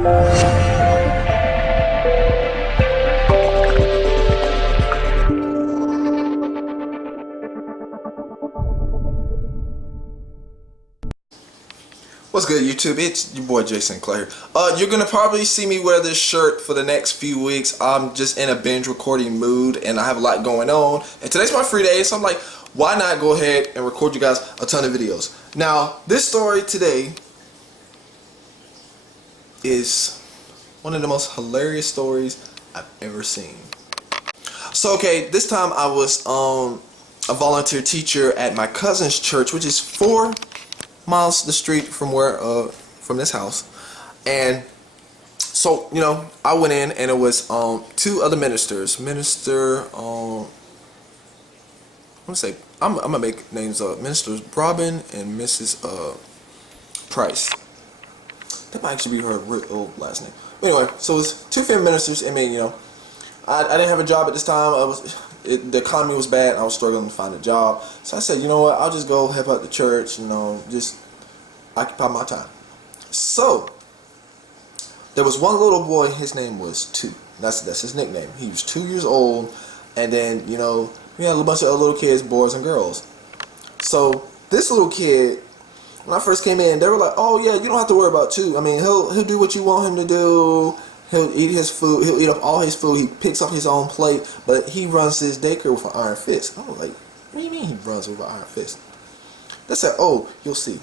What's good, YouTube? It's your boy J.Sinclair. You're gonna probably see me wear this shirt for the next few weeks. I'm just in a binge recording mood and I have a lot going on. And today's my free day, so I'm like, why not go ahead and record you guys a ton of videos? Now, this story today is one of the most hilarious stories I've ever seen. So, okay, this time I was a volunteer teacher at my cousin's church, which is 4 miles the street from where from this house. And so, you know, I went in and it was 2 other ministers. I'm gonna make names up. Ministers Robin and Mrs. Price. That might actually be her real last name. Anyway, so it was 2 female ministers. I mean, you know, I didn't have a job at this time. The economy was bad. I was struggling to find a job. So I said, you know what, I'll just go help out the church, you know, just occupy my time. So there was one little boy, his name was 2. That's his nickname. He was 2 years old, and then, you know, we had a bunch of other little kids, boys and girls. So this little kid, when I first came in, they were like, oh yeah, you don't have to worry about 2. I mean, he'll do what you want him to do. He'll eat his food. He'll eat up all his food. He picks up his own plate, but he runs his daycare with an iron fist. I was like, what do you mean he runs with an iron fist? They said, oh, you'll see.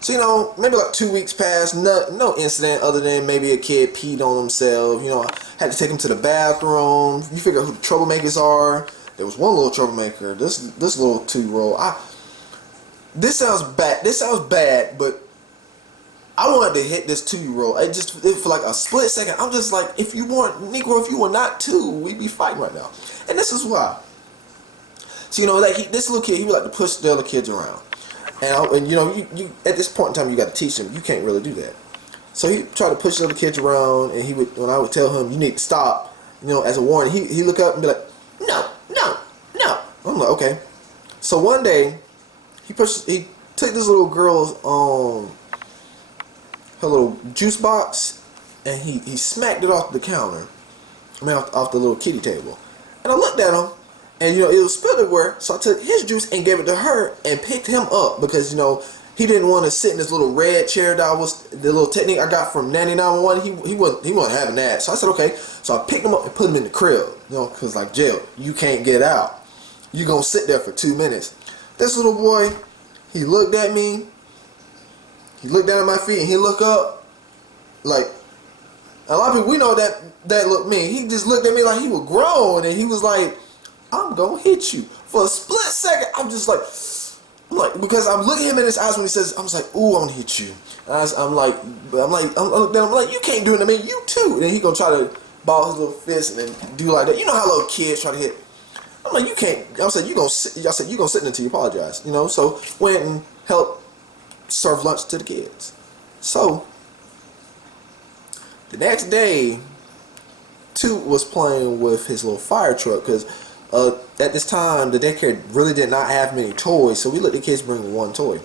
So, you know, maybe like 2 weeks passed, no incident other than maybe a kid peed on himself. You know, I had to take him to the bathroom. You figure out who the troublemakers are. There was one little troublemaker. This little 2-year-old. This sounds bad, but I wanted to hit this 2-year-old. It for like a split second, I'm just like, if you were not 2, we'd be fighting right now. And this is why. So, you know, like this little kid, he would like to push the other kids around. And you know, you at this point in time, you got to teach them. You can't really do that. So he tried to push the other kids around, and when I would tell him, you need to stop, you know, as a warning, he look up and be like, no. I'm like, okay. So one day, he took this little girl's her little juice box, and he smacked it off the counter. I mean, off the little kiddie table. And I looked at him, and you know, it was spilled everywhere. So I took his juice and gave it to her and picked him up because, you know, he didn't want to sit in this little red chair that the little technique I got from 99.1. He wasn't having that. So I said, okay. So I picked him up and put him in the crib, you know, because like jail, you can't get out. You're gonna sit there for 2 minutes. This little boy, he looked at me. He looked down at my feet and he looked up. Like, a lot of people, we know that looked mean. He just looked at me like he was grown, and he was like, I'm gonna hit you. For a split second, I'm like, because I'm looking him in his eyes when he says, I was like, ooh, I'm gonna hit you. And I'm like, you can't do it to me, you too. And then he gonna try to ball his little fist and then do like that. You know how little kids try to hit. I'm like, you can't. I said, you gonna sit until you apologize. You know, so went and helped serve lunch to the kids. So the next day, 2 was playing with his little fire truck because at this time the daycare really did not have many toys, so we let the kids bring 1 toy,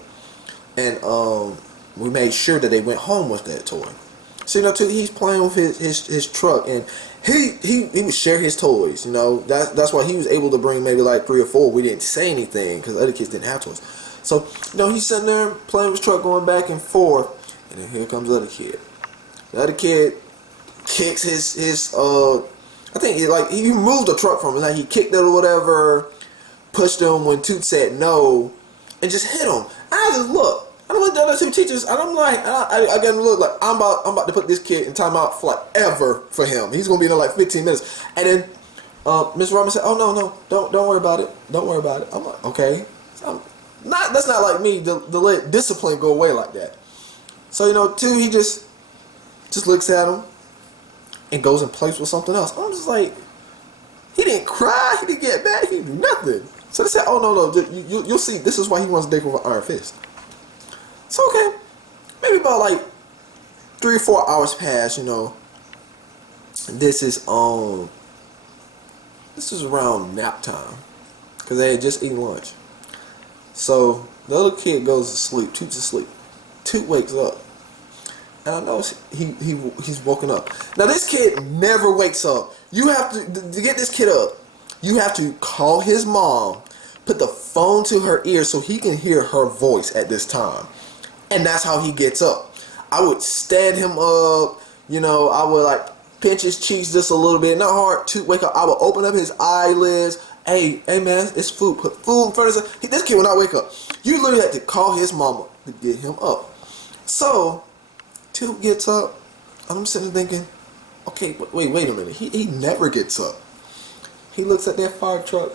and we made sure that they went home with that toy. So, you know, 2, he's playing with his truck, and he would share his toys. You know, that's why he was able to bring maybe like 3 or 4. We didn't say anything because other kids didn't have toys. So, you know, he's sitting there playing with his truck, going back and forth, and then here comes the other kid. The other kid kicks his I think he moved the truck from him, like he kicked it or whatever, pushed him when Toot said no, and just hit him. And I just look. I looked at the other 2 teachers, and I'm like, I got to look like I'm about to put this kid in timeout for like ever for him. He's gonna be there like 15 minutes. And then Miss Robin said, "Oh no, don't worry about it. Don't worry about it." I'm like, okay. So that's not like me to let discipline go away like that. So, you know, 2, he just looks at him and goes and plays with something else. I'm just like, he didn't cry, he didn't get mad, he didn't do nothing. So they said, oh no, you'll see, this is why he wants to date with an iron fist. So okay, maybe about like 3 or 4 hours pass, you know. This is around nap time, because they had just eaten lunch. So the other kid goes to sleep, Toot's asleep. Toot wakes up. and I know he's woken up. Now this kid never wakes up. You have to get this kid up. You have to call his mom, put the phone to her ear so he can hear her voice at this time, and that's how he gets up. I would stand him up. You know, I would like pinch his cheeks just a little bit, not hard to wake up. I would open up his eyelids. Hey man, it's food. Put food in front of him. This kid will not wake up. You literally had to call his mama to get him up. So, Toot gets up, and I'm sitting there thinking, okay, wait a minute. He never gets up. He looks at that fire truck.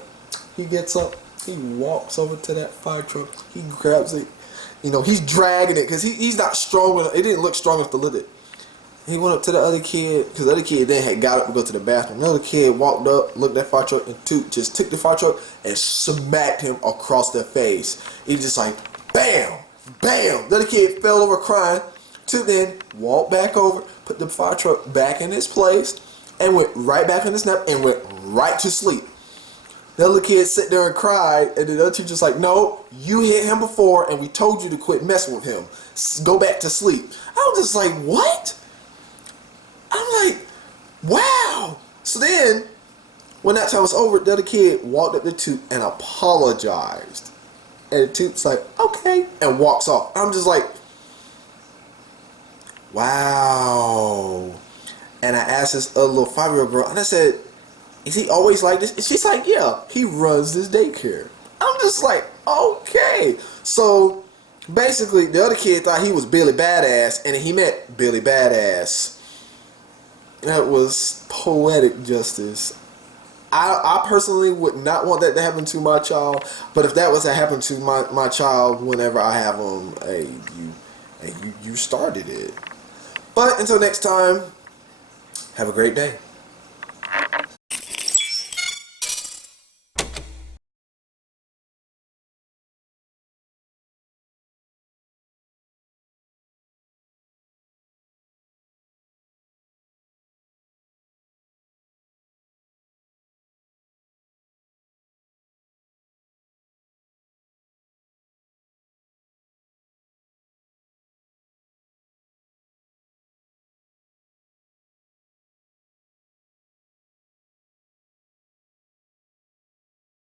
He gets up. He walks over to that fire truck. He grabs it. You know, he's dragging it because he's not strong enough. It didn't look strong enough to lift it. He went up to the other kid, because the other kid then had got up to go to the bathroom. Another kid walked up, looked at the fire truck, and Toot just took the fire truck and smacked him across the face. He just like, bam, bam. The other kid fell over crying. Toot then walked back over, put the fire truck back in its place, and went right back in his nap and went right to sleep. The other kid sat there and cried, and the other teacher's like, no, you hit him before, and we told you to quit messing with him. Go back to sleep. I was just like, what? I'm like, wow. So then, when that time was over, the other kid walked up to Toot and apologized. And Toot's like, okay, and walks off. I'm just like, wow. And I asked this other little 5-year-old girl, and I said, is he always like this? And she's like, yeah, he runs this daycare. I'm just like, okay. So, basically, the other kid thought he was Billy Badass, and he met Billy Badass. That was poetic justice. I personally would not want that to happen to my child, but if that was to happen to my child whenever I have them, hey, you started it. But until next time, have a great day.